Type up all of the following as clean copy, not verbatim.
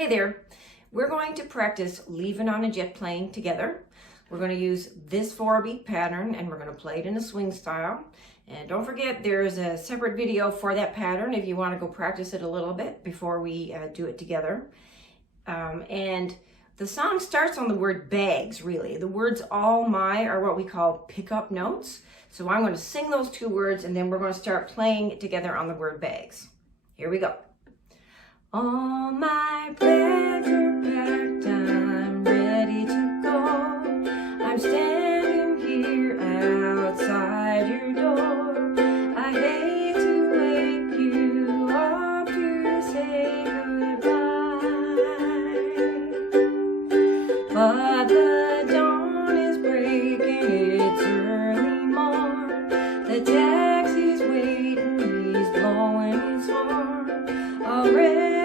Hey there, we're going to practice Leaving on a Jet Plane together. We're going to use this 4-beat pattern and we're going to play it in a swing style. And don't forget there's a separate video for that pattern if you want to go practice it a little bit before we do it together. And the song starts on the word bags, really. The words all my are what we call pickup notes. So I'm going to sing those two words and then we're going to start playing it together on the word bags. Here we go. All my bags are packed, I'm ready to go. I'm standing here outside your door. I hate to wake you up to say goodbye, but the dawn is breaking, it's early morn. The taxi's waiting, he's blowing his horn. Already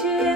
jet